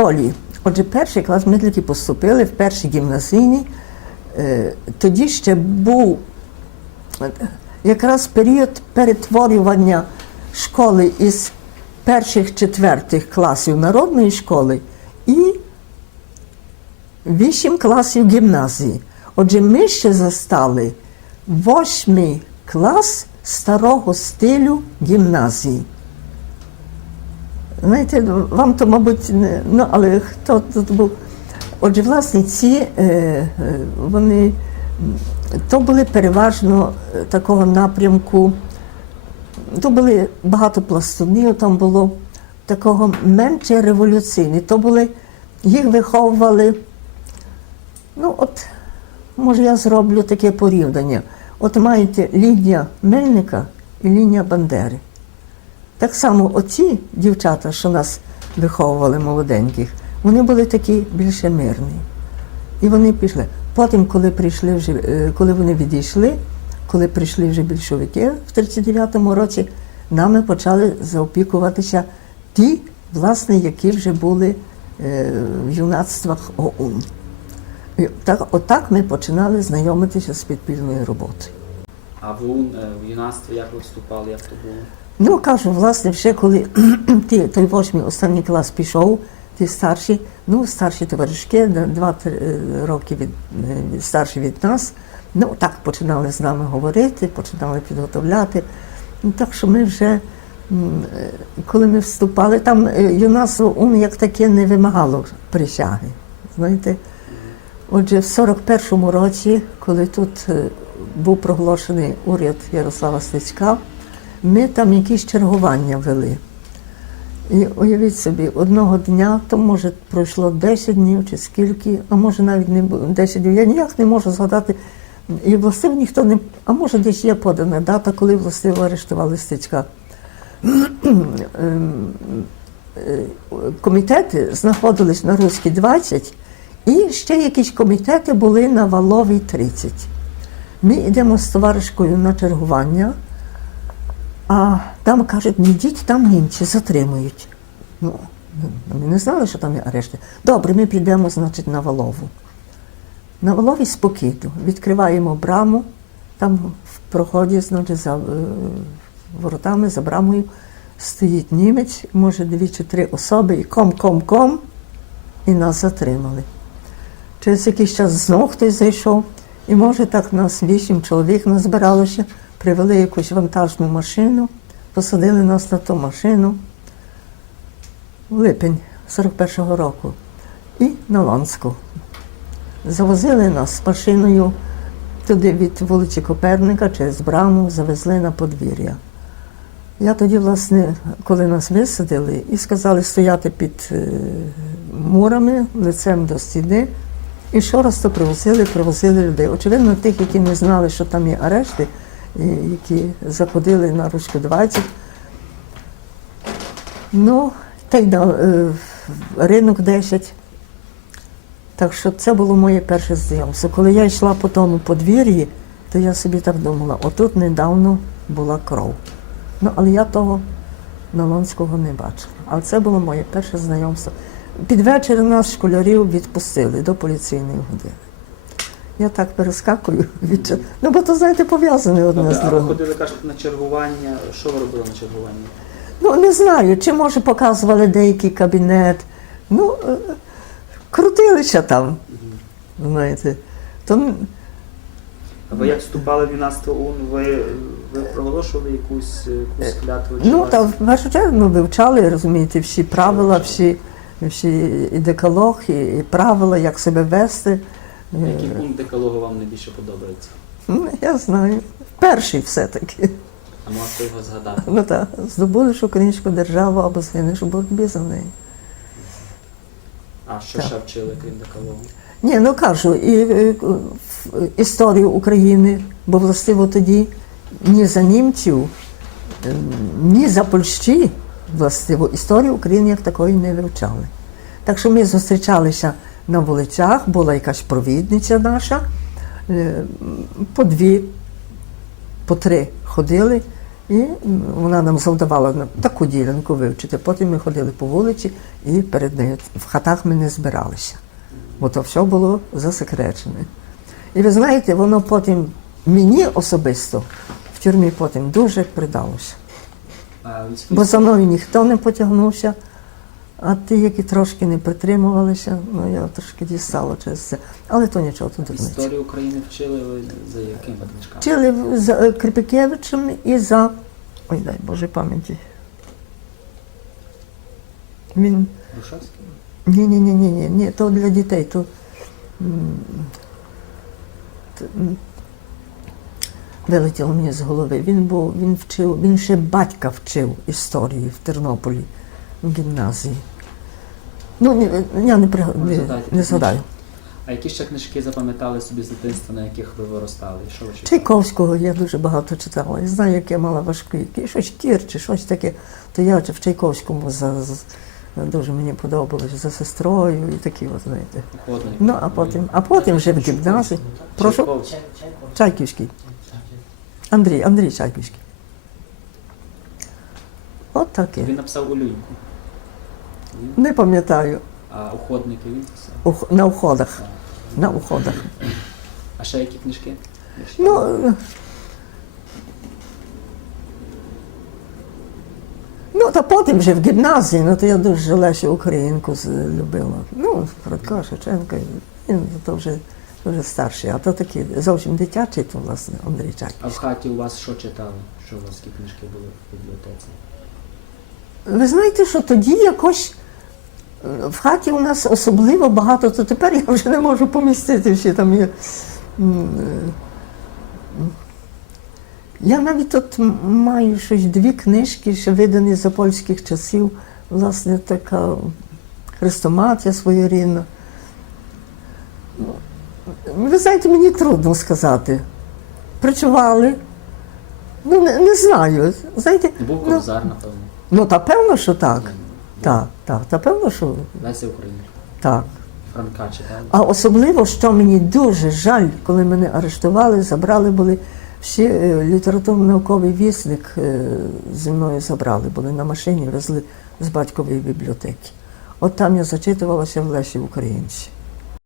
школі. Отже, перший клас ми тільки поступили в першій гімназійній. Е, Тоді ще був е, якраз період перетворювання школи із перших четвертих класів народної школи і вісім класів гімназії. Отже, ми ще застали восьмий клас старого стилю гімназії. Знаєте, вам то, мабуть, не ну, але хто тут був? Отже, власне, ці е, е, вони то були переважно е, такого напрямку. То були багато пластунів, там було такого менше революційні. То були, їх виховували. Ну, от, може, я зроблю таке порівняння. От маєте лінія Мельника і лінія Бандери. Так само оці дівчата, що нас виховували молоденьких, вони були такі більше мирні. І вони пішли. Потім, коли прийшли вже, е, коли вони відійшли, коли прийшли вже більшовики в 39-му році, нами почали заопікуватися ті, власне, які вже були е, в юнацтвах ОУН. І так, отак ми починали знайомитися з підпільною роботою. А в УН, е, в юнацтві як ви вступали, як то було? Ну, кажу, власне, ще коли ті, той восьмий останній клас пішов, ті старші, ну, старші товаришки, два-три е, роки від, е, старші від нас, ну, так починали з нами говорити, починали підготовляти. Ну, так що ми вже, е, коли ми вступали, там юнацтво УН як таке не вимагало присяги. Знаєте, Отже, в 41-му році, коли тут був проголошений уряд Ярослава Стецька, ми там якісь чергування вели. І уявіть собі, одного дня, то може пройшло 10 днів чи скільки, а може навіть не 10 днів. Я ніяк не можу згадати. І властиво ніхто не. А може десь є подана дата, коли властиво арештували Стецька. Ем, е, Комітети знаходились на Руській 20, і ще якісь комітети були на Валовій 30. Ми йдемо з товаришкою на чергування, а там кажуть, не йдіть, там німці затримують. Ну, ми не знали, що там є арешти. Добре, ми підемо, значить, на Валову. На Валові спокійно. Відкриваємо браму, там в проході, значить, за е, воротами, за брамою стоїть німець, може дві чи три особи, і ком-ком-ком, і нас затримали. Через якийсь час знов хтось зайшов, і може так нас вісім чоловік назбиралося, привели якусь вантажну машину, посадили нас на ту машину в липень 41-го року і на Ланську. Завозили нас з машиною туди від вулиці Коперника через браму, завезли на подвір'я. Я тоді, власне, коли нас висадили і сказали стояти під е, мурами, лицем до стіни, і що привозили, привозили людей. Очевидно, тих, які не знали, що там є арешти, які заходили на ручку 20. Ну, та й на е, ринок 10. Так що це було моє перше знайомство. Коли я йшла по тому подвір'ї, то я собі так думала, отут недавно була кров. Ну, але я того Налонського не бачила. Але це було моє перше знайомство. Під вечір нас школярів відпустили до поліційної години. Я так перескакую від Ну, бо то, знаєте, пов'язане одне Добре, з а ви ходили, кажете, на чергування. Що ви робили на чергуванні? Ну, не знаю, чи може показували деякий кабінет. Ну, е, крутилися там, знаєте. То, А ви як вступали в юнацтво УН, ви, ви проголошували якусь, е, якусь клятву? чи ну, та в першу чергу ми вивчали, розумієте, всі правила, всі, всі і декалог, і, і правила, як себе вести. Е, Який пункт декалогу вам найбільше подобається? Ну, я знаю. Перший все-таки. А можете його згадати? Ну так, здобудеш українську державу або згинеш у боротьбі за неї. А що Так. ще вчили, крім декалогу? Ні, ну кажу, і е, в- історію України, бо властиво тоді ні за німців, е, ні за Польщі, властиво, історію України як такої не вивчали. Так що ми зустрічалися на вулицях, була якась провідниця наша, е, по дві, по три ходили І вона нам завдавала таку ділянку вивчити. Потім ми ходили по вулиці і перед нею в хатах ми не збиралися, бо то все було засекречене. І ви знаєте, воно потім мені особисто в тюрмі потім дуже придалося. Бо за мною ніхто не потягнувся, а ті, які трошки не притримувалися, ну я трошки дістала через це. Але то нічого, дурниці. історію України вчили ви за якими книжками? Вчили за е, Крипикевичем і за. Ой, дай Боже пам'яті. Він. Грушевський? Ні, ні, ні, ні, ні, ні, то для дітей, то. Вилетіло мені з голови. Він був, він вчив, він ще батька вчив історії в Тернополі гімназії. Ну, ні, я не, приг... Ну, не, не згадаю. А які ще книжки запам'ятали собі з дитинства, на яких ви виростали? І що ви читали? Чайковського я дуже багато читала. Я знаю, як я мала важку, щось кір чи щось таке. То я в Чайковському за, за- дуже мені подобалось за сестрою і такі, от, знаєте. Охотник. Ну, а потім, а потім вже в гімназії. Прошу, Чайковський. Чайківський. Андрій, Андрій Чайківський. От таке. Він написав Улюньку. Не пам'ятаю. А уходники він писав. Ух- На уходах. На уходах. А ще які книжки? Ну, ну, та потім вже в гімназії, ну то я дуже Лесю Українку любила. Ну, Франка, Шевченка, він то вже, вже старший, а то такий зовсім дитячий, то власне Андрій Чайків. А в хаті у вас що читали? Що у вас які книжки були в бібліотеці? Ви знаєте, що тоді якось е, в хаті у нас особливо багато, то тепер я вже не можу помістити всі там є. е, Я навіть тут маю щось дві книжки, ще видані за польських часів. Власне, така хрестоматія своєрідна. Ну, Ви знаєте, мені трудно сказати. Працювали. Ну, не, не знаю. Знаєте, був ну, Кобзар, напевно. Ну, та певно, що так. Так, так, та певно, що Леся Українка. так. Франка читали. А особливо, що мені дуже жаль, коли мене арештували, забрали були всі е, літературно-науковий вісник е, зі мною забрали, були на машині, везли з батькової бібліотеки. От там я зачитувалася в Лесі Українці.